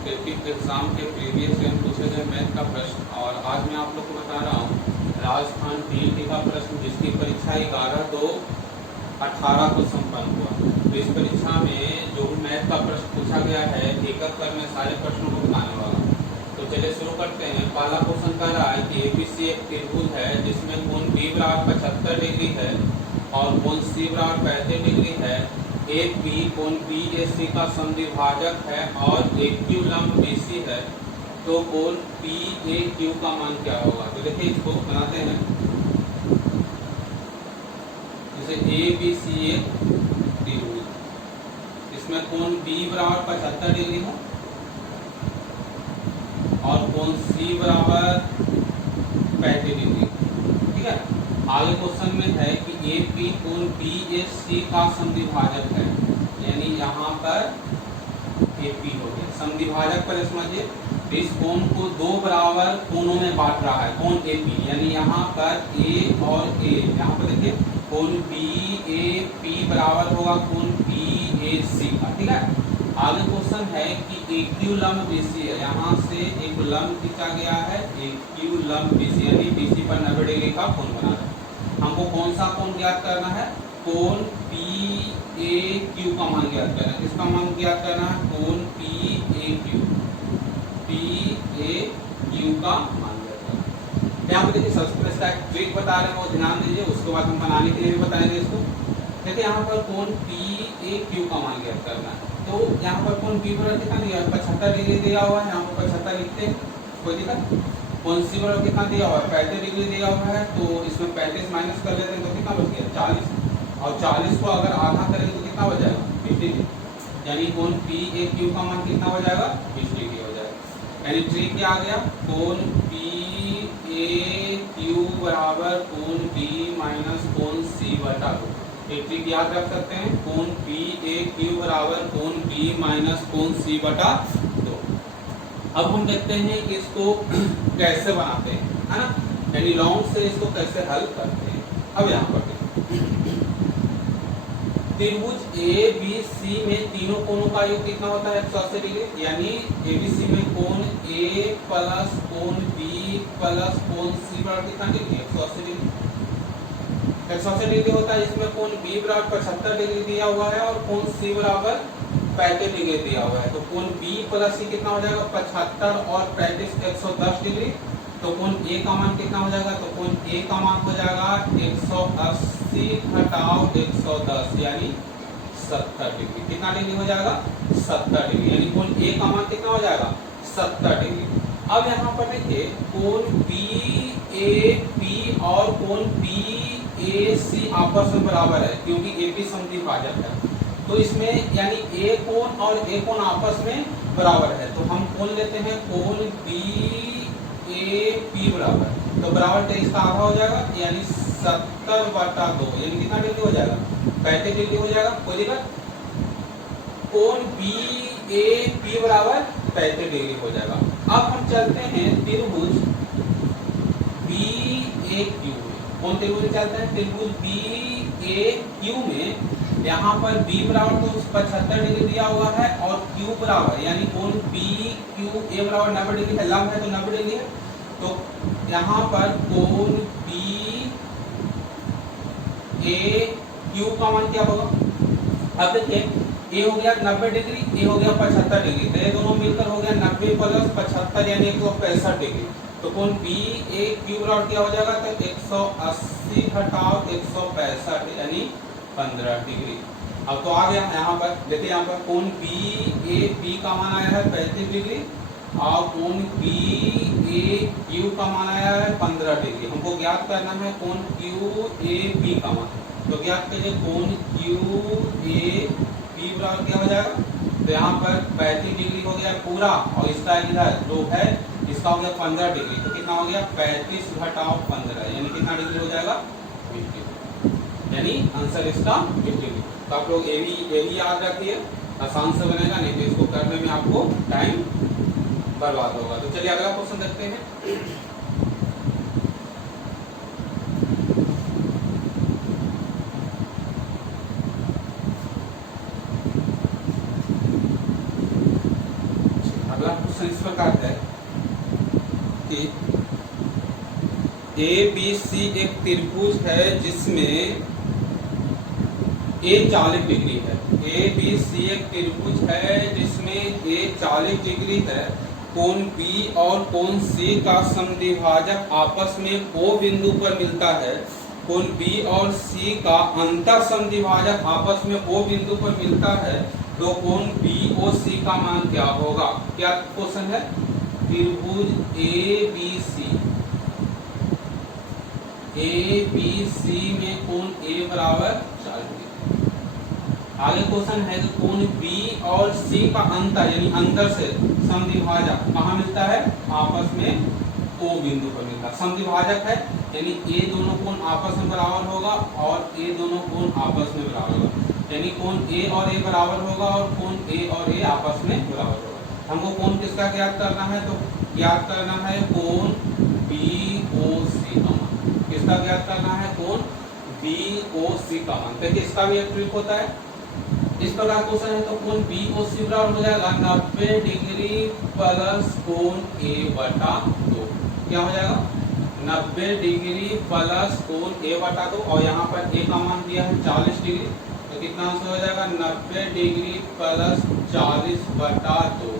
Exam के previous year पूछे गए मैथ का प्रश्न। और आज मैं आप लोग को बता रहा हूँ राजस्थान टीईटी का प्रश्न, जिसकी परीक्षा 11/2/18 को संपन्न हुआ। तो इस परीक्षा में जो मैथ का प्रश्न पूछा गया है, एक एक कर मैं सारे प्रश्नों को बताने वाला हूँ। तो चलिए शुरू करते हैं। पहला क्वेश्चन कह रहा है कि एबीसी एक त्रिभुज है जिसमें कोण बी बराबर 75 डिग्री है और कोण सी बराबर 35 डिग्री है। एक बी कोण बी ए सी का समद्विभाजक है और एक क्यू लंब बीसी है, तो कोण पी ए क्यू का मान क्या होगा। तो देखिए इसको बनाते हैं। जैसे ए बी सी एक त्रिभुज, इसमें कोण बी बराबर 75 डिग्री है और कोण सी बराबर 35 डिग्री। ठीक है, आगे क्वेश्चन में है कि ए पी कोण बी ए सी का समद्विभाजक है, यानी यहाँ पर ए पी हो गया समद्विभाजक। पर समझिए इस कोण को दो बराबर कोणों में बांट रहा है, कोण ए पी, यानी यहाँ पर ए और ए। यहाँ पर देखिए कोण बी ए पी बराबर होगा कोण बी ए सी का। ठीक है, आगे क्वेश्चन है कि एक क्यू लंब बीसी है, यहाँ से एक लंब खींचा गया है, एक क्यू लंब बीसी, यानी बीसी पर 90 डिग्री का कोण बना है। हमको कौन सा कोण ज्ञात करना है? कोण पी ए क्यू का मान ज्ञात करना है। किसका मान ज्ञात करना है? कोण P A Q, P A Q का मान ज्ञात करना है। यहाँ पे देखिए सबसे पहले इसका एक ट्रिक बता रहे हैं, वो ध्यान दीजिए, उसके बाद हम बनाने के लिए भी बताएंगे इसको। देखिए यहाँ पर कोण पी ए क्यू का मान ज्ञात करना है। तो यहाँ पर कोण पी बराबर कितना दिया है? 75 डिग्री दिया हुआ है, यहाँ पर 75 लिखते हैं, कोई दिक्कत। कोण सी बराबर कितना दिया हुआ है? 35 डिग्री दिया हुआ है, तो इसमें 35 माइनस कर लेते हैं तो कितना बच गया? 40। और 40 को अगर आधा करेंगे तो कितना हो जाएगा? 20 डिग्री। यानी कोण पी ए क्यू का मान कितना हो जाएगा? 20 डिग्री हो जाएगा। यानी ट्रिक क्या आ गया? कोण पी ए क्यू बराबर कोण बी माइनस कोण सी बटा 2। एक ट्रिक याद रख सकते हैं, कोण पी ए क्यू बराबर कोण बी माइनस कोण सी बटा 2। अब हम देखते हैं कि इसको कैसे बनाते हैं, है ना, यानी लॉन्ग से इसको कैसे हल करते हैं। अब यहाँ पर त्रिभुज ए बी सी में तीनों कोणों का योग कितना होता है? 180 डिग्री। यानी ए बी सी में कोण ए प्लस कोण बी प्लस कोण सी बराबर कितना डिग्री? 180 डिग्री। 180 डिग्री होता है। इसमें कोण बी बराबर 75 डिग्री दिया हुआ है और कोण सी बराबर 35 डिग्री दिया हुआ है। तो कोण बी प्लस सी कितना हो जाएगा? 75 और 35 110 डिग्री। तो कोण ए का मान कितना हो जाएगा? तो कोण ए का मान हो जाएगा 180 घटाव 110, यानी 70 डिग्री। कितना डिग्री हो जाएगा? 70 डिग्री। यानी कोण ए का मान कितना हो जाएगा? 70 डिग्री। अब यहाँ पर देखिए कोण बी ए पी और कोण बी ए सी आपस में बराबर है, क्योंकि ए पी समद्विभाजक है। तो इसमें यानी ए कोण और ए कोण आपस में बराबर है, तो हम कोण लेते हैं कोण बी ए पी बराबर, तो बराबर 23 का आधा हो जाएगा, यानी 70 बटा 2, यानी कितना डिग्री हो जाएगा? 35 डिग्री हो जाएगा। कोई दिक्कत? कोण बी ए पी बराबर 35 डिग्री हो जाएगा। अब हम चलते हैं त्रिभुज बी ए क्यू में। कौन त्रिभुज चलते हैं? त्रिभुज बी ए क्यू में यहाँ पर b बराबर तो 75 डिग्री दिया हुआ है और q बराबर, यानी कोण बी क्यू ए बराबर 90 डिग्री है, लंब है तो 90 डिग्री है। तो यहाँ पर कोण बी ए क्यू का मान क्या होगा? अब देखिए ए हो गया 90 डिग्री, ए हो गया 75 डिग्री, तो ये दोनों मिलकर हो गया 90 प्लस 75 यानी 165 डिग्री। तो कोण बी ए क्यू बराबर क्या हो जाएगा? तो 180 घटाव 165 यानी 15 डिग्री। अब तो आ गया यहाँ पर, देखिए यहाँ पर कोण बी ए पी का मान आया है 35 डिग्री और कोण बी ए क्यू का मान आया है 15 डिग्री। हमको ज्ञात करना है कोण क्यू ए पी का मान। तो ज्ञात कीजिए कोण क्यू ए पी बराबर क्या हो जाएगा? तो यहाँ पर 35 डिग्री हो गया पूरा और इसका इधर जो है इसका हो गया 15 डिग्री। तो कितना हो गया? 35 घटाव 15, यानी कितना डिग्री हो जाएगा? 20 डिग्री। यानी आंसर इसका 20 डिग्री। तो आप लोग ये भी याद रखिए, आसान से बनेगा, नहीं तो इसको करने में आपको टाइम बर्बाद होगा। तो चलिए अगला क्वेश्चन देखते हैं। अगला क्वेश्चन इस प्रकार है कि ABC एक त्रिभुज है जिसमें A 40 डिग्री है। ABC एक त्रिभुज है जिसमें A 40 डिग्री है। कोण B और कोण C का समद्विभाजक आपस में O बिंदु पर मिलता है। कोण B और C का अंतर समद्विभाजक आपस में O बिंदु पर मिलता है, तो कोण BOC का मान क्या होगा? क्या क्वेश्चन है? त्रिभुज ABC में कोण A बराबर 40 डिग्री। आगे क्वेश्चन है कि कोण B और C का अंतर यानी अंतर से समद्विभाजक कहाँ मिलता है? आपस में O बिंदु पर मिलता है। समद्विभाजक है यानी ये दोनों कोण आपस में बराबर होगा और ये दोनों कोण आपस में बराबर होगा, यानी कोण A और A बराबर होगा और कोण A और A आपस में बराबर होगा। हमको कोण किसका ज्ञात करना है? तो ज्ञात करना है कोण BOC का मान। किसका ज्ञात करना है? कोण BOC का मान। देखिए इसका भी एक ट्रिक होता है। इस प्रकार क्वेश्चन है तो कोण BOC बराबर हो जाएगा 90 डिग्री प्लस कोण A बटा 2। क्या हो जाएगा? 90 डिग्री प्लस कोण A बटा 2 और यहाँ पर A का मान दिया है 40 डिग्री, तो कितना आंसर हो जाएगा? 90 डिग्री प्लस 40 बटा 2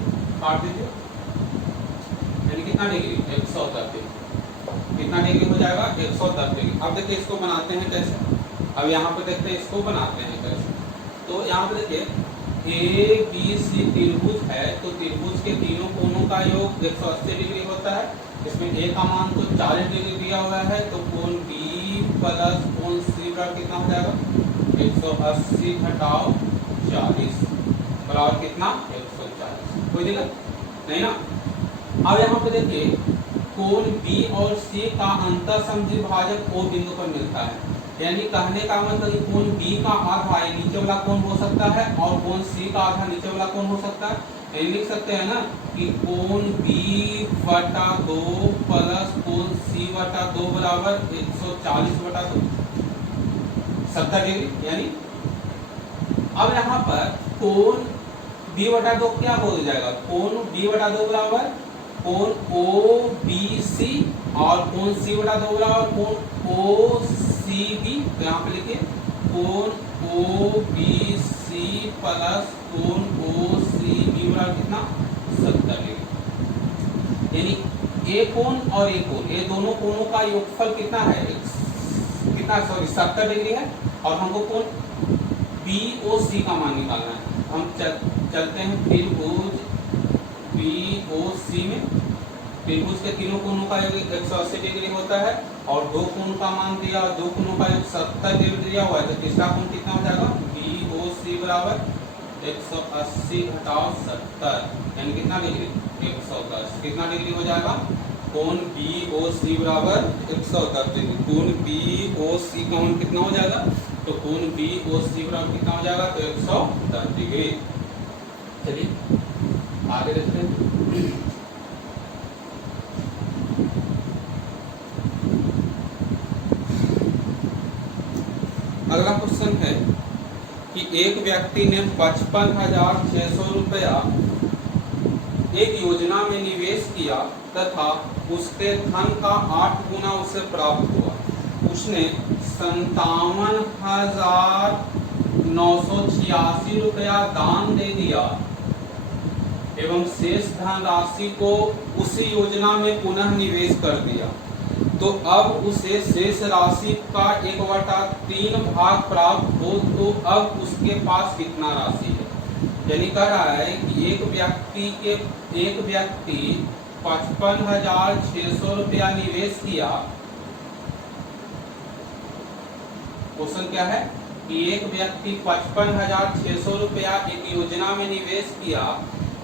काट दीजिए, यानी कितना डिग्री? 110 डिग्री। कितना डिग्री हो जाएगा? 110 डिग्री। अब देखिए इसको बनाते हैं कैसे। अब यहाँ पे देखते हैं इसको बनाते हैं कैसे। तो यहाँ पे देखिए ABC त्रिभुज है, तो त्रिभुज के तीनों कोणों का योग 180 डिग्री होता है। इसमें A का मान तो 40 डिग्री दिया हुआ है, तो कोण B प्लस कोण C बराबर कितना हो जाएगा? 180 घटाओ 40 बराबर कितना? 140। कोई दिक्कत नहीं ना। अब यहाँ पे देखिए कोण B और C का अंतर समद्विभाजक O बिंदु पर मिलता है, यानी कहने का मतलब कि कोण B का आधा ये नीचे वाला कोण हो सकता है और कोण C का आधा नीचे वाला कोण हो सकता है। यानी लिख सकते हैं ना कि कोण B बटा 2 प्लस कोण C बटा 2 बराबर 140 बटा 2, 70 डिग्री। यानी अब यहाँ पर कोण B बटा 2 क्या बोल जाएगा? कोण B बटा 2 बराबर कोण OBC और कोण C बटा 2 बराबर कोण OCB। तो यहाँ पे लिखिए कोण OBC प्लस कोण OCB बराबर कितना? 70 डिग्री। यानी ए कोण और ए कोण, ये दोनों कोणों का योगफल कितना है? कितना? सॉरी 70 डिग्री है। और हमको कोण BOC का मान निकालना है। हम चलते हैं त्रिभुज BOC में। त्रिभुज के तीनों कोणों का योग 180 डिग्री होता है और दो कोण का मान दिया और दो कोणों का योग 70 डिग्री दिया हुआ है, तो तीसरा कोण कितना हो जाएगा? BOC बराबर 180 घटाओ 70 यानी कितना डिग्री? 110। कितना डिग्री हो जाएगा? कोण BOC बराबर 110 डिग्री। कोण BOC का मान कितना हो जाएगा? तो कोण BOC बराबर कितना हो जाएगा? तो 110 डिग्री। चलिए आगे देखते हैं। अगला क्वेश्चन है कि एक व्यक्ति ने 55,600 रुपया एक योजना में निवेश किया तथा उसके धन का 8 गुना उसे प्राप्त हुआ। उसने 57,986 रुपया दान दे दिया एवं शेष धनराशि को उसी योजना में पुनः निवेश कर दिया, तो अब उसे शेष राशि का 1/3 भाग प्राप्त हो, तो अब उसके पास कितना राशि है? यानी कह रहा है कि एक व्यक्ति 55,600 रुपया निवेश किया। क्वेश्चन क्या है कि एक व्यक्ति 55,600 रुपया एक योजना में निवेश किया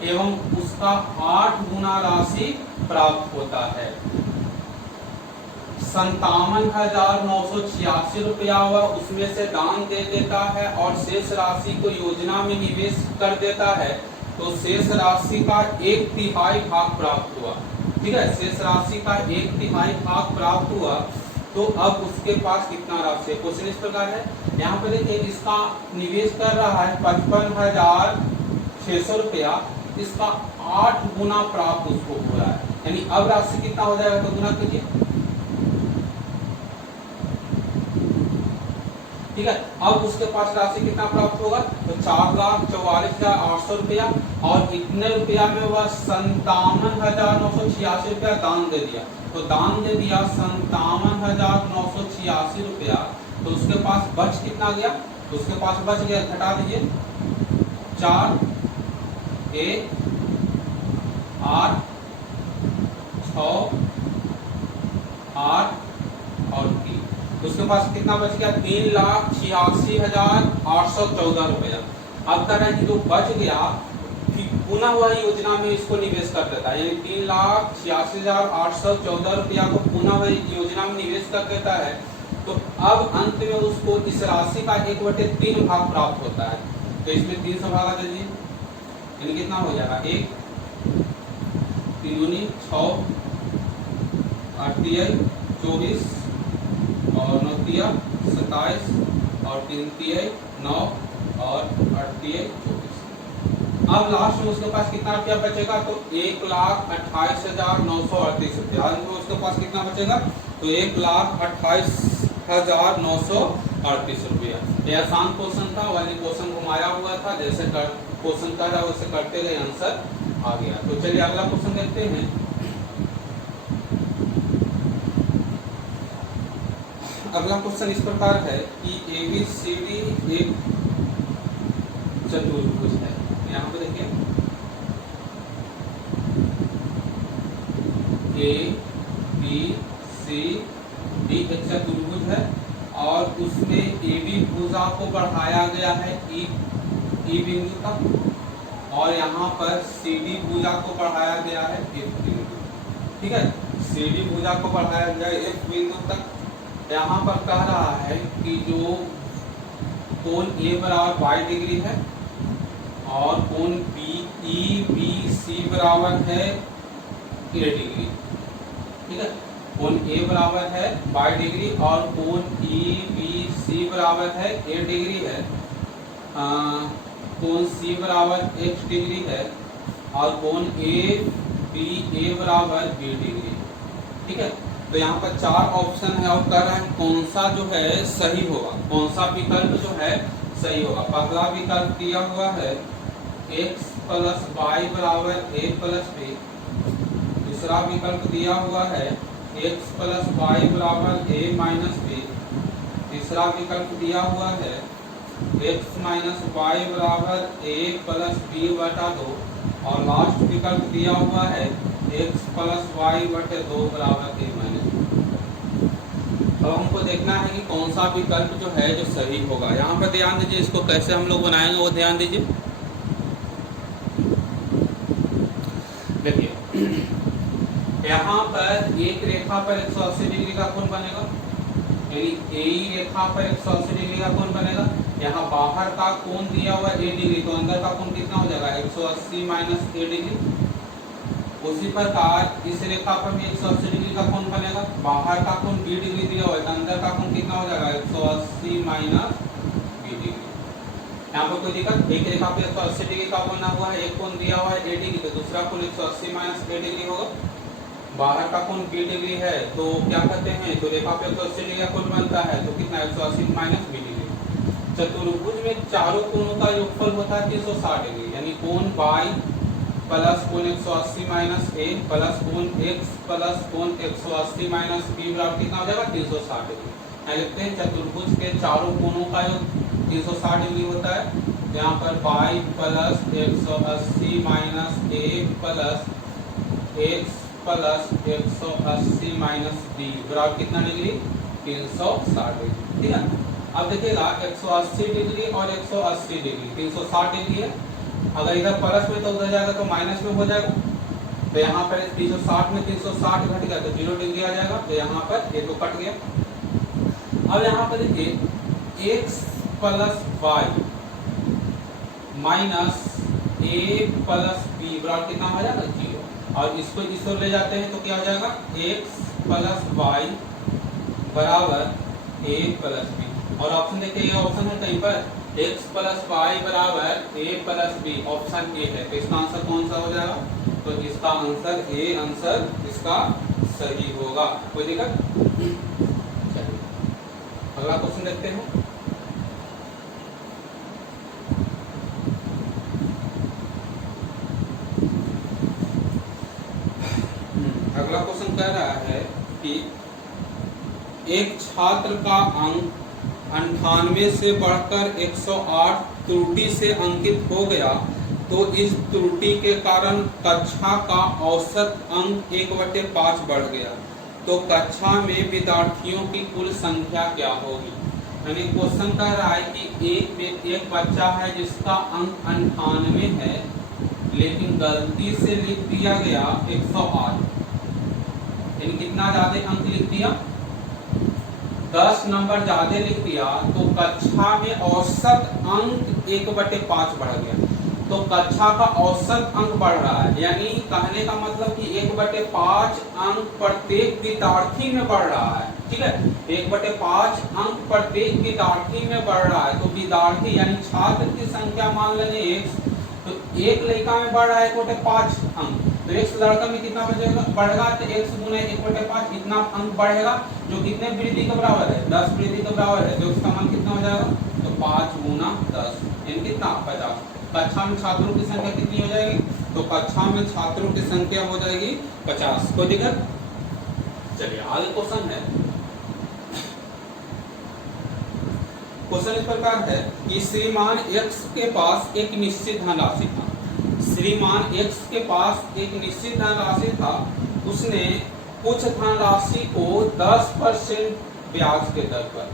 एवं उसका 8 गुना राशि प्राप्त होता है। 57,986 रुपया हुआ, उसमें से दान दे देता है और शेष राशि को योजना में निवेश कर देता है, तो शेष राशि का 1/3 भाग प्राप्त हुआ। ठीक है, शेष राशि का 1/3 भाग प्राप्त हुआ, तो अब उसके पास कितना राशि है? क्वेश्चन इस प्रकार है। यहाँ पर देखिए इसका निवेश कर रहा है 55,600 रुपया इसका 8 गुना प्राप्त उसको हो रहा है। यानी अब राशि कितना हो जाएगा, तो गुना कीजिए। ठीक है, अब उसके पास राशि कितना प्राप्त होगा, तो 4,44,800 रुपया, और इतने रुपया में वह 57,986 रुपया दान दे दिया। तो दान दे दिया 57,986 रुपया, तो उसके पास बच कितना गया, तो उसके पास बच गया, घटा दीजिए, 4, 1, 8, 6, 8 और 3, उसके पास कितना बच गया, 3,86,814 रुपया। अब कह रहा है कि जो बच गया पुनः वह योजना में इसको निवेश कर देता है, यानी 3,86,814 रुपया को पुनः वह योजना में निवेश कर देता है। तो अब अंत में उसको इस राशि का 1/3 भाग प्राप्त होता है। तो इसमें 3 से भागा दीजिए, यानी कितना हो जाएगा, 1, 3 दूनी 6, 8 तिया 24 और 9 तिया 27 और 3 तिया 9 और 8 तिया 24। अब लास्ट में उसके पास कितना रुपया बचेगा, तो 1,28,938 रुपया। अंत में उसके पास कितना बचेगा, तो 1,28,938 रुपया। ये आसान क्वेश्चन था, वाली क्वेश्चन घुमाया हुआ था, जैसे क्वेश्चन कर रहा वैसे करते गए, आंसर आ गया। तो चलिए अगला क्वेश्चन देखते हैं। अगला क्वेश्चन इस प्रकार है कि ABCD एक चतुर्भुज है। यहाँ पे देखिए ABCD एक चतुर्भुज है, और उसमें AB भुजा को बढ़ाया गया है E बिंदु तक, और यहाँ पर CD भुजा को बढ़ाया गया है F बिंदु। ठीक है, CD भुजा को बढ़ाया गया है F बिंदु तक। यहाँ पर कह रहा है कि जो कोण A बराबर 22 डिग्री है, और कोण EBC बराबर है 8 डिग्री। ठीक है, कोण A बराबर है 22 डिग्री और कोण EBC बराबर है 8 डिग्री है। कोण C बराबर X डिग्री है, और कोण ABA बराबर 20 डिग्री। ठीक है, तो यहाँ पर 4 ऑप्शन है, और कह रहा है कौन सा जो है सही होगा, कौन सा विकल्प जो है सही होगा। पहला विकल्प दिया हुआ है x प्लस y बराबर a प्लस b। दूसरा विकल्प दिया हुआ है x प्लस y बराबर a माइनस b। तीसरा विकल्प दिया हुआ है x माइनस y बराबर a प्लस b बटा 2, और लास्ट विकल्प दिया हुआ है x प्लस y बटे 2 बराबर a माइनस। अब हमको देखना है कि कौन सा विकल्प जो है जो सही होगा। यहाँ पर ध्यान दीजिए, इसको कैसे हम लोग बनाएंगे वो ध्यान दीजिए। देखिए यहाँ पर एक रेखा पर 180 डिग्री का कोण बनेगा, यानी AE रेखा पर 180 डिग्री का कोण बनेगा। यहाँ बाहर का कोण दिया हुआ 8 डिग्री, तो अंदर का कोण कितना हो जाएगा, 180 माइनस 8 डिग्री। उसी प्रकार इस रेखा पर भी 180 डिग्री का कोण बनेगा, बाहर का कोण 20 डिग्री दिया हुआ है, तो अंदर का कोण कितना हो जाएगा, 180 माइनस 20 डिग्री। यहाँ पर कोई दिक्कत, एक रेखा पे 180 डिग्री का बना हुआ है, एक कोण दिया हुआ है 8 डिग्री, तो दूसरा कोण 180 माइनस 8 डिग्री होगा। बाहर का कोण 20 डिग्री है, तो क्या कहते हैं, तो रेखा पे 180 डिग्री का कोण बनता है, तो कितना 180 माइनस 20 डिग्री। चतुर्भुज में चारों कोणों का योगफल होता है 360 डिग्री, यानी कोण y प्लस कोण 180 माइनस a प्लस कोण x प्लस कोण 180 माइनस b बराबर कितना हो जाएगा, 360 डिग्री। यहाँ लिखते हैं चतुर्भुज के चारों कोणों का योग 360 डिग्री होता है। यहाँ पर y plus 180 minus a plus x plus 180 minus b बराबर कितना डिग्री, 360 डिग्री। ठीक है, अब देखिएगा 180 डिग्री और 180 डिग्री 360 डिग्री है। अगर इधर प्लस में तो उधर जाएगा तो माइनस में हो जाएगा, तो यहाँ पर 360 में 360 घट गया तो 0 डिग्री आ जाएगा, तो यहाँ पर ये तो कट गया। अब यहाँ पर देखिए x plus y minus a plus b बराबर कितना हो जाएगा, 0। और इसको इस ओर ले जाते हैं तो क्या हो जाएगा, x प्लस y बराबर a प्लस b। और ऑप्शन देखिए, ये ऑप्शन है कहीं पर, x प्लस वाई बराबर ए प्लस बी, ऑप्शन ए है। तो इसका आंसर कौन सा हो जाएगा? तो इसका आंसर ए आंसर इसका सही होगा। कोई दिक्कत? चलिए अगला क्वेश्चन देखते हैं। अगला क्वेश्चन कह रहा है कि एक छात्र का अंक 98 से बढ़कर 108 त्रुटि से अंकित हो गया, तो इस त्रुटि के कारण कक्षा का औसत अंक 1/5 बढ़ गया, तो कक्षा में विद्यार्थियों की कुल संख्या क्या होगी? यानी क्वेश्चन कह रहा है कि एक बच्चा है जिसका अंक 98 है, लेकिन गलती से लिख दिया गया 108, यानी कितना ज्यादा अंक लिख दिया? 10 नंबर ज्यादा लिख दिया, तो कक्षा में औसत अंक 1/5 बढ़ गया। तो कक्षा का औसत अंक बढ़ रहा है, यानी कहने का मतलब कि 1/5 अंक प्रत्येक विद्यार्थी में बढ़ रहा है। ठीक है, 1/5 अंक प्रत्येक विद्यार्थी में बढ़ रहा है। तो विद्यार्थी यानी छात्र की संख्या मान लेंगे x, तो एक लड़का में बढ़ रहा है 1/5 अंक, तो x लड़का में कितना बढ़ेगा? तो x गुना 1/5 इतना अंक बढ़ेगा, जो कितने वृद्धि के बराबर है? 10 वृद्धि के बराबर है। तो उसका मान कितना हो जाएगा? तो 5 गुना 10 यानी कितना? 50। कक्षा में छात्रों की संख्या कितनी हो जाएगी? तो कक्षा में छात्रों की संख्या हो जाएगी 50। कोई दिक्कत? चलिए आगे क्वेश्चन है। क्वेश्चन इस प्रकार है कि श्रीमान x के पास एक निश्चित धनराशि था। श्रीमान x के पास एक निश्चित धनराशि था, उसने कुछ धनराशि को 10% ब्याज के दर पर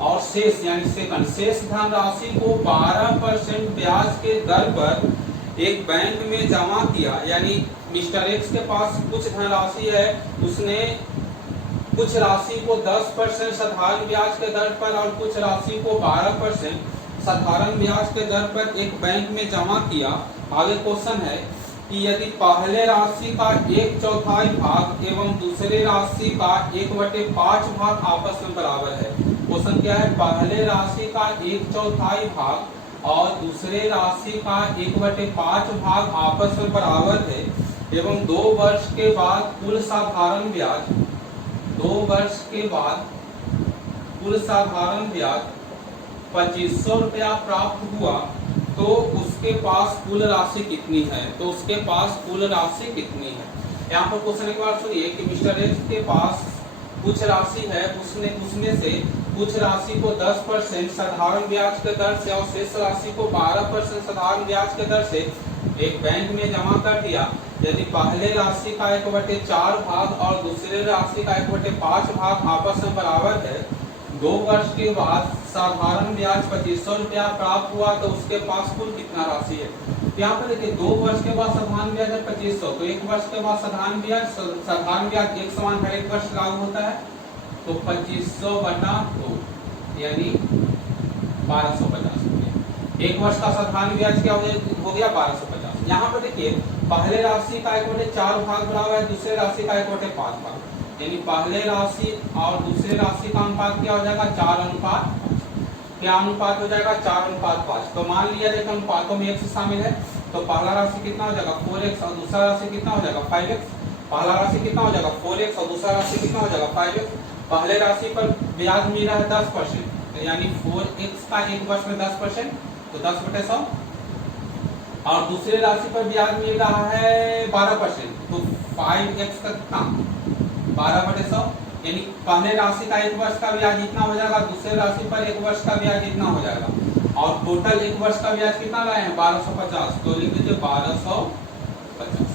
और शेष यानी सेकंड शेष धनराशि को 12% ब्याज के दर पर एक बैंक में जमा किया। यानी मिस्टर एक्स के पास कुछ धनराशि है, उसने कुछ राशि को 10% साधारण ब्याज के दर पर और कुछ राशि को 12% साधारण ब्याज के दर पर एक बैंक में जमा किया। आगे क्वेश्चन है कि यदि पहले राशि का 1/4 भाग एवं दूसरे राशि का 1/5 भाग आपस में बराबर है। क्वेश्चन क्या है? पहले राशि का 1/4 भाग और दूसरे राशि का 1/5 भाग आपस में बराबर है एवं 2 वर्ष के बाद कुल साधारण ब्याज 2 वर्ष के बाद कुल साधारण ब्याज 2500 रुपया प्राप्त हुआ, तो उसके पास कुल राशि कितनी है? तो उसके पास कुल राशि कितनी है? यहाँ पर क्वेश्चन एक बार सुनिए कि मिस्टर एक्स के पास कुछ राशि है, उसमें से कुछ राशि को 10% साधारण ब्याज के दर से और शेष राशि को 12% साधारण ब्याज के दर से एक बैंक में जमा कर दिया। यदि पहले राशि का 1/4 भाग और दूसरे राशि का 1/5 भाग आपस में बराबर है, 2 वर्ष के बाद साधारण ब्याज 2500 रुपया प्राप्त हुआ, तो उसके पास कुल कितना राशि है? यहाँ पर देखिए 2 वर्ष के बाद साधारण ब्याज है 2500, तो 1 वर्ष के बाद साधारण ब्याज एक समान हर एक वर्ष लागू होता है, तो 2500/2 यानी 1250 रुपया। 1 वर्ष का साधारण ब्याज क्या हो गया? 1250। यहाँ पर देखिए पहले राशि का 1/4 भाग बराबर है दूसरे राशि का 1/5 भाग, यानी पहले राशि और दूसरे राशि का अनुपात क्या हो जाएगा? 4:5। क्या अनुपात हो जाएगा? 4:5। तो मान लिया देखो अनुपातों में x शामिल है, तो पहला राशि कितना हो जाएगा? 4x और दूसरा राशि कितना हो जाएगा? 5x। पहला राशि कितना हो जाएगा? 4x और दूसरा राशि कितना हो जाएगा? 5x। पहले राशि पर ब्याज मिल रहा है 10%, यानी 4x का 1 वर्ष में 10%, तो 10/100। और दूसरे राशि पर ब्याज मिल रहा है 12%, तो 5x का कितना? 12/100, यानी पहले राशि का 1 वर्ष का ब्याज इतना हो जाएगा, दूसरे राशि पर 1 वर्ष का ब्याज इतना हो जाएगा, और टोटल 1 वर्ष का ब्याज कितना लाए हैं? 1250। तो लिख दीजिए 1250।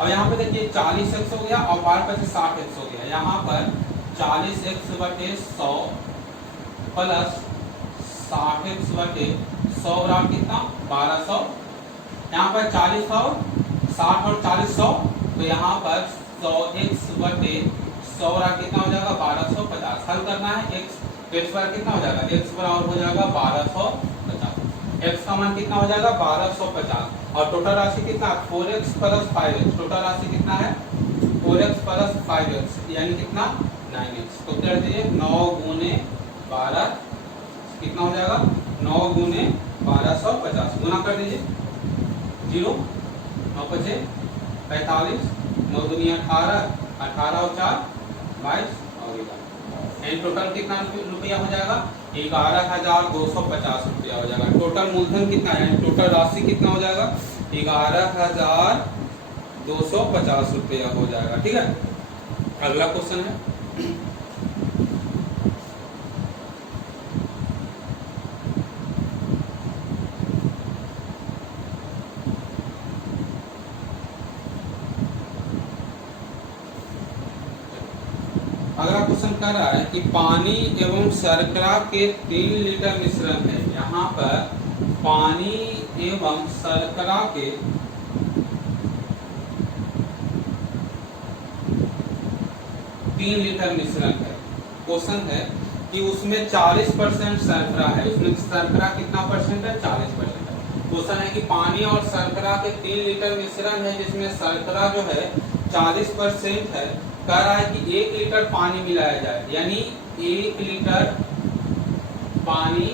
अब यहाँ पे देखिए 40x हो गया और 12×5 60x हो गया। यहाँ पर 40x/100 प्लस 60x/100 बराबर कितना? 1200। यहाँ पर 40 और 60 और 40 100, तो यहाँ पर 100x/100 बराबर कितना हो जाएगा? 1250। हल करना है x बराबर कितना हो जाएगा? x बराबर हो जाएगा 1250। x का मान कितना हो जाएगा? 1250। और टोटल राशि कितना? 4x + 5x। टोटल राशि कितना है? 4x + 5x यानी कितना? 9x। तो कर दीजिए 9 × 12 कितना हो जाएगा? 9 गुने 1250 गुना कर दीजिए, 0 9 पचे 45, 9 दूनी 18, 18 और 4 22 और 11। टोटल कितना रुपया हो जाएगा? 11,250 रुपया हो जाएगा। टोटल मूलधन कितना है, टोटल राशि कितना हो जाएगा? 11,250 रुपया हो जाएगा। ठीक है, अगला क्वेश्चन है अगला क्वेश्चन कह रहा है कि पानी एवं शर्करा के 3 लीटर मिश्रण है। यहाँ पर पानी एवं शर्करा के 3 लीटर मिश्रण है। क्वेश्चन है कि उसमें 40% शर्करा है। उसमें शर्करा कितना परसेंट है? 40% है। क्वेश्चन है कि पानी और शर्करा के 3 लीटर मिश्रण है जिसमें शर्करा जो है 40% है। कह रहा है कि 1 लीटर पानी मिलाया जाए, यानी 1 लीटर पानी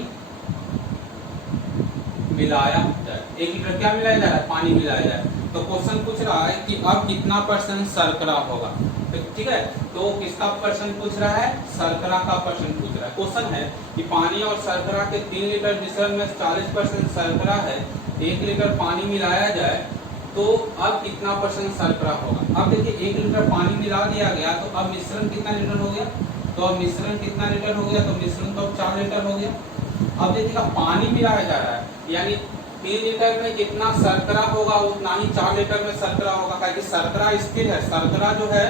मिलाया जाए। 1 लीटर क्या मिलाया जा रहा है? पानी मिलाया जाए। तो क्वेश्चन पूछ रहा है कि अब कितना परसेंट शर्करा होगा। तो ठीक है, तो किसका परसेंट पूछ रहा है? शर्करा का परसेंट पूछ रहा है। क्वेश्चन है कि पानी और शर्करा के 3 लीटर मिश्रण में 40% शर्करा है, 1 लीटर पानी मिलाया जाए तो अब कितना परसेंट शर्करा होगा। अब देखिए 1 लीटर पानी मिला दिया गया तो अब मिश्रण कितना लीटर हो गया? तो अब मिश्रण कितना लीटर हो गया? तो मिश्रण तो अब 4 लीटर हो गया। अब देखिएगा पानी मिलाया जा रहा है, यानी 3 लीटर में जितना शर्करा होगा उतना ही 4 लीटर में शर्करा होगा। क्योंकि शर्करा स्थिर है, शर्करा जो है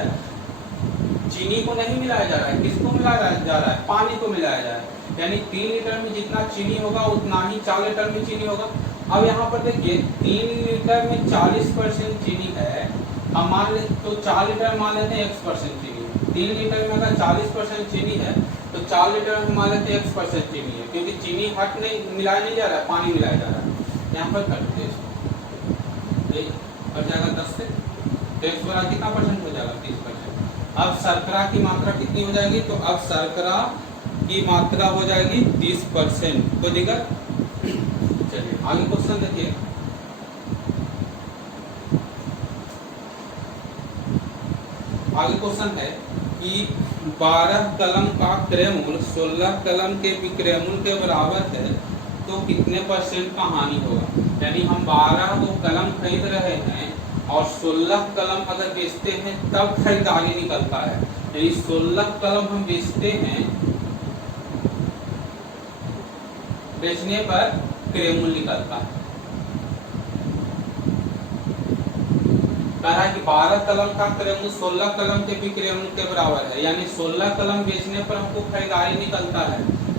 चीनी को नहीं मिलाया जा रहा है। किसको मिलाया जा रहा है? पानी को मिलाया जा रहा है। यानी 3 लीटर में जितना चीनी होगा उतना ही 4 लीटर में चीनी होगा। अब यहाँ पर देखिए 3 लीटर में 40% चीनी है। अब मान ले तो 4 लीटर मान लेते हैं x% चीनी है। 3 लीटर में अगर 40% चीनी है तो 4 लीटर में मान लेते हैं x% चीनी है, क्योंकि चीनी हट नहीं मिलाया नहीं जा रहा है, पानी मिलाया जा रहा है। यहाँ पर कर दीजिए इसको, कट जाएगा 10 से, तो x बराबर कितना परसेंट हो जाएगा? 30%। अब शर्करा की मात्रा कितनी हो जाएगी? तो अब शर्करा की मात्रा हो जाएगी 30%। कोई दिक्कत? चलिए आगे क्वेश्चन देखिए। आगे क्वेश्चन है कि 12 कलम का क्रय मूल्य 16 कलम के विक्रय मूल्य के बराबर है तो कितने परसेंट का हानि होगा। यानी हम 12 को कलम खरीद रहे हैं और 16 कलम अगर बेचते हैं तब खरीदारी निकलता है। यानी 16 कलम हम बेचते हैं, बेचने पर क्रय मूल्य निकलता है। कह रहा है कि 12 कलम का क्रय मूल्य 16 कलम के विक्रय मूल्य के बराबर है। यानी 16 कलम बेचने पर हमको खरीदारी निकलता है,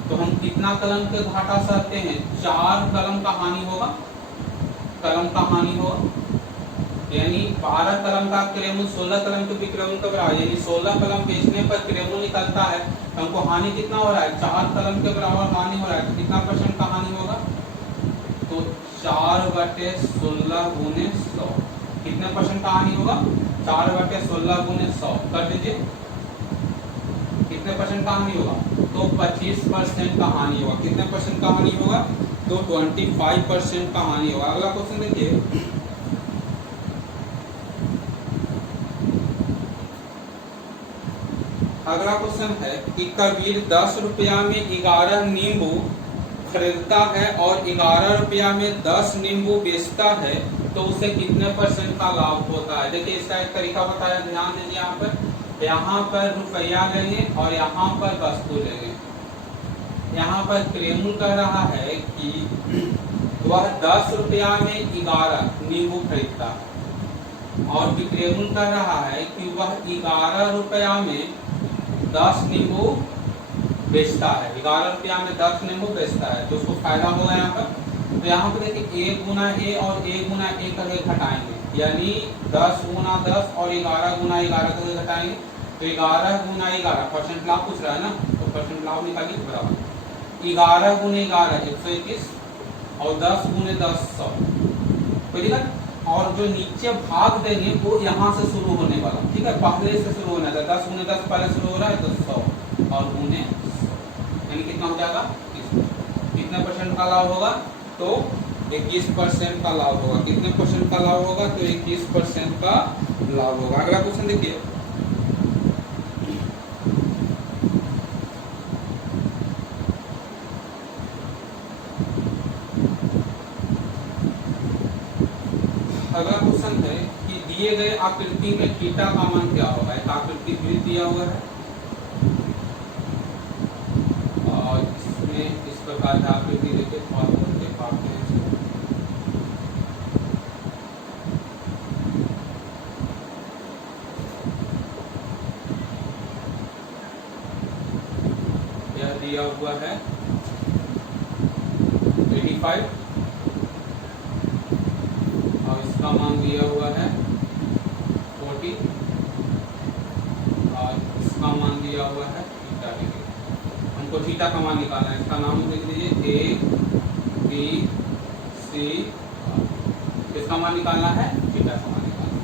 तो हम कितना कलम के घाटा सहते हैं? 4 कलम का हानि होगा। कलम का हानि होगा, यानी 12 कलम का क्रय मूल्य 16 कलम के विक्रय मूल्य के बराबर, यानी 16 कलम बेचने पर क्रय मूल्य निकलता है, तो हमको हानि कितना हो रहा है? 4 कलम के बराबर हानि हो रहा है। तो कितना परसेंट का हानि होगा? तो 4/16 गुने 100। कितने परसेंट का हानि होगा? 4/16 गुने 100 कर दीजिए। कितने परसेंट का हानि होगा? तो 25% का हानि होगा। कितने परसेंट का हानि होगा? तो 25% का हानि होगा। अगला क्वेश्चन देखिए। अगला क्वेश्चन है कि कबीर 10 रुपया में 11 नींबू खरीदता है और 11 रुपया में 10 नींबू बेचता है, तो उसे कितने परसेंट का लाभ होता है। देखिए इसका एक तरीका बताया, ध्यान दीजिए। यहाँ पर रुपया लेंगे और यहाँ पर वस्तु लेंगे। यहाँ पर क्रय मूल्य कह रहा है कि वह 10 रुपया में 11 नींबू खरीदता है और विक्रय मूल्य कह रहा है कि वह 11 रुपया में 10 नींबू बेचता है। 11 रुपया में 10 नींबू बेचता है, तो उसको फायदा होगा यहाँ पर। तो यहाँ पर देखिए 1 गुना ए और 1 गुना ए करके घटाएंगे, यानी 10 गुना 10 और 11 गुना 11 करके घटाएंगे। तो 11 गुना 11 परसेंट लाभ पूछ रहा है ना, तो परसेंट लाभ निकालिए बराबर 11 गुने 11 121 और 10 गुने 10 100। कोई दिक्कत? और जो नीचे भाग देंगे वो यहाँ से शुरू होने वाला, ठीक है, पहले से शुरू होना था। 10 गुने 10 पहले शुरू हो रहा है तो 100 और गुने 100, यानी कितना हो जाएगा? 30। कितने परसेंट का लाभ होगा, तो 21% का लाभ होगा। कितने परसेंट का लाभ होगा, तो 21% का लाभ होगा। अगला क्वेश्चन देखिए, अगला क्वेश्चन है कि दिए गए आकृति में थीटा का मान क्या होगा। एक आकृति भी दिया हुआ है और इसमें इस प्रकार की आकृति देखे फॉर्मूला देख पाते हैं। यह दिया हुआ है 85 और इसका मान दिया हुआ है 40 और इसका मान दिया हुआ है थीटा डिग्री। हमको थीटा का मान निकालना है। इसका नाम लिख लीजिए ए बी सी, इसका मान निकालना है, थीटा का मान निकालना है।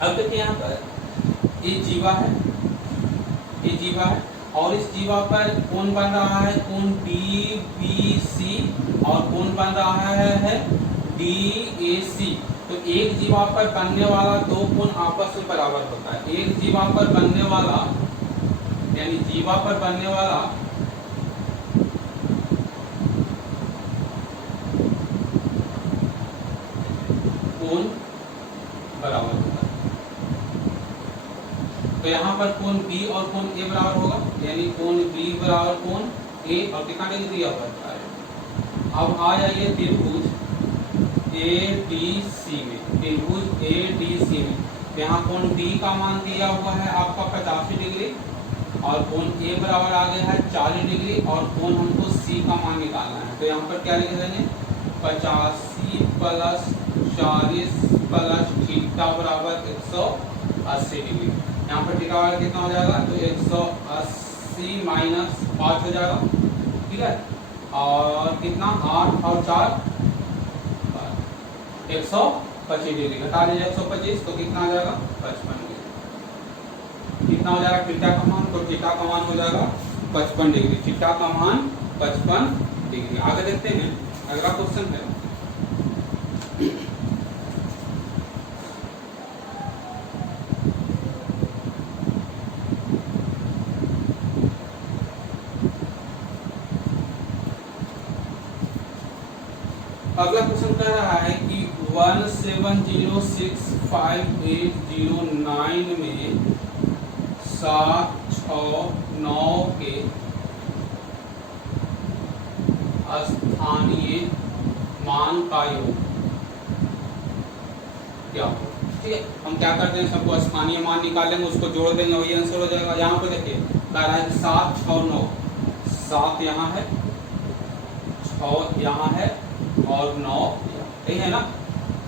अब देखिए यहाँ पर ये जीवा है, ये जीवा है और इस जीवा पर कोण बन रहा है, कोण डी बी सी और कोण बन रहा है डी ए सी। तो एक जीवा पर बनने वाला दो कोण आपस में बराबर होता है। एक जीवा पर बनने वाला यानी जीवा पर बनने वाला कोण बराबर होता है। तो यहाँ पर कोण बी और कोण ए बराबर होगा, यानी कोण बी बराबर कोण ए और कितना डिग्री दिया हुआ है। अब आ जाइए त्रिभुज ए डी सी में, त्रिभुज ए डी सी में यहाँ कोण बी का मान दिया हुआ है आपका 85 डिग्री और कोण ए बराबर आ गया है 40 डिग्री और कोण हमको सी का मान निकालना है। तो यहाँ पर क्या लिख देंगे 85 प्लस 40 प्लस थीटा बराबर 180 डिग्री। यहाँ पर थीटा वाला कितना हो जाएगा, तो 180 माइनस 5 हो जाएगा, ठीक है। और कितना 8 और 4 125 डिग्री, घटा लीजिए 125 तो कितना आ जाएगा 55 डिग्री। कितना हो जाएगा थीटा का मान, तो थीटा का मान हो जाएगा 55 डिग्री। थीटा का मान 55 डिग्री। आगे देखते हैं, अगला क्वेश्चन है अगला क्वेश्चन कह रहा है कि 1706580 में 7, 6, 9 के स्थानीय मान का योग क्या हो। ठीक है, हम क्या करते हैं, सबको स्थानीय मान निकालेंगे, उसको जोड़ देंगे, वही आंसर हो जाएगा। यहाँ पे देखिए कह रहा है 7, 6, 9, 7 यहाँ है, 6 यहाँ है और 9 यही है ना,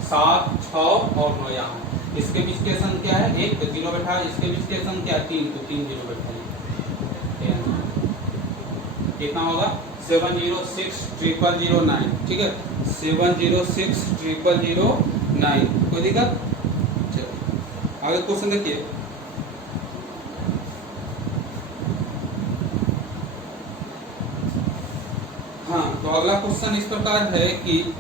7, 6 और 9 यहाँ है। इसके बीच के संख्या है 1 तो 0 बैठा है, इसके बीच के संख्या 3 तो 3 0 बैठा है। कितना होगा 706009, ठीक है 706009। कोई दिक्कत, चलो आगे क्वेश्चन देखिए। हाँ, तो अगला क्वेश्चन इस प्रकार है कि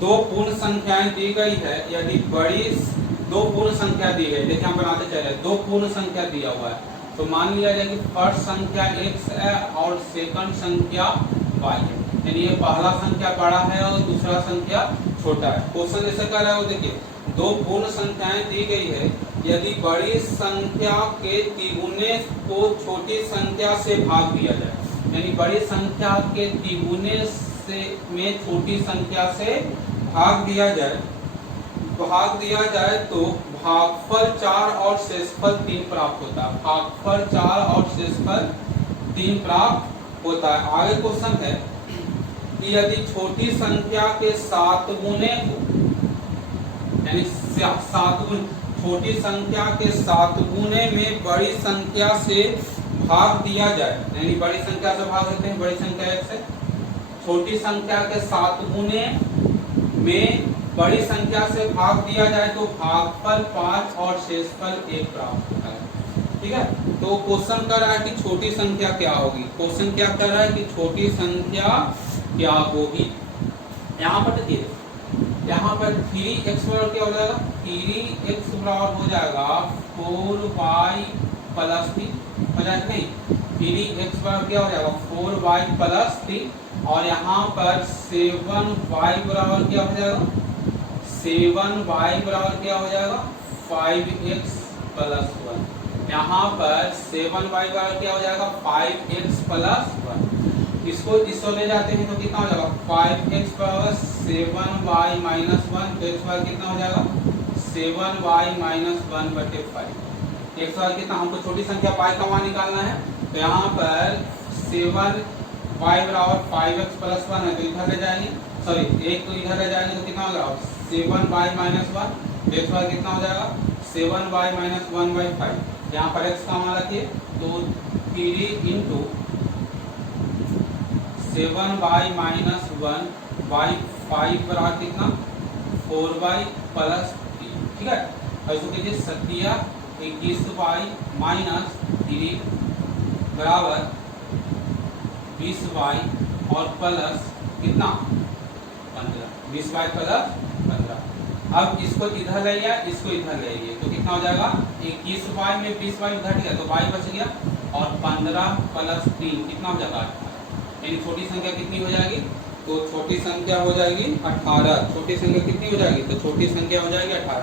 दो पूर्ण संख्याएं दी गई है, यदि बड़ी दो पूर्ण संख्या दी गई, देखिए हम बनाते चले, दो पूर्ण संख्या दिया हुआ है, तो मान लिया जाए कि फर्स्ट संख्या x है और सेकंड संख्या y है, यानी ये पहला संख्या बड़ा है और दूसरा संख्या छोटा है। क्वेश्चन ऐसे कर रहा है, देखिए दो पूर्ण संख्याएं दी गई है, यदि बड़ी संख्या के तिगुने को छोटी संख्या से भाग दिया जाए, यानी बड़ी संख्या के तिगुने से में छोटी संख्या से भाग दिया जाए तो भागफल 4 और शेषफल 3 प्राप्त होता है। भागफल 4 और शेषफल 3 प्राप्त होता है। आगे क्वेश्चन है कि यदि छोटी संख्या के 7 गुने को, यानी 7 गुने, छोटी संख्या के 7 गुने में बड़ी संख्या से भाग दिया जाए, यानी बड़ी संख्या से भाग देते हैं, बड़ी संख्या 1 से, छोटी संख्या के 7 गुने में बड़ी संख्या से भाग दिया जाए तो भागफल 5 और शेषफल 1 प्राप्त होता है। ठीक है। तो क्वेश्चन कर रहा है कि छोटी संख्या क्या होगी, क्वेश्चन क्या कर रहा है कि छोटी संख्या क्या होगी। यहाँ पर देखिए, यहाँ पर 3x बराबर क्या हो जाएगा, 3x बराबर हो जाएगा 4y प्लस 3 हो जाएगा नहीं, 3x बराबर क्या हो जाएगा 4y प्लस 3 और यहाँ पर 7y बराबर क्या हो जाएगा, 7y बराबर क्या हो जाएगा 5x प्लस 1। यहाँ पर 7y बराबर क्या हो जाएगा 5x प्लस 1। इसको इस ले जाते हैं तो कितना हो जाएगा 5x बराबर 7y माइनस 1, तो x बराबर कितना हो जाएगा 7y माइनस 1/5। x बराबर कितना, हमको छोटी संख्या y का मान निकालना है। तो यहाँ पर 7y बराबर 5x प्लस 1 है तो इधर ले जाएंगे, सॉरी एक तो इधर ले जाएंगे तो कितना हो जाएगा 7y माइनस 1, तो x बराबर कितना हो जाएगा 7y माइनस 1/5। यहाँ पर x का मान रखिए तो 3 इंटू 7y माइनस 1/5 बराबर कितना 4y प्लस 3, ठीक है। और इसको कीजिए 21y माइनस 3 बराबर 20y और प्लस कितना 15, 20y प्लस 15। अब इसको इधर ले गया, इसको इधर ले गए तो कितना हो जाएगा 21y में 20y उधर गया तो y बच गया और 15 प्लस 3 कितना हो जाएगा 18। यानी छोटी संख्या कितनी हो जाएगी, तो छोटी संख्या हो जाएगी 18। छोटी संख्या कितनी हो जाएगी, तो छोटी संख्या हो जाएगी 18।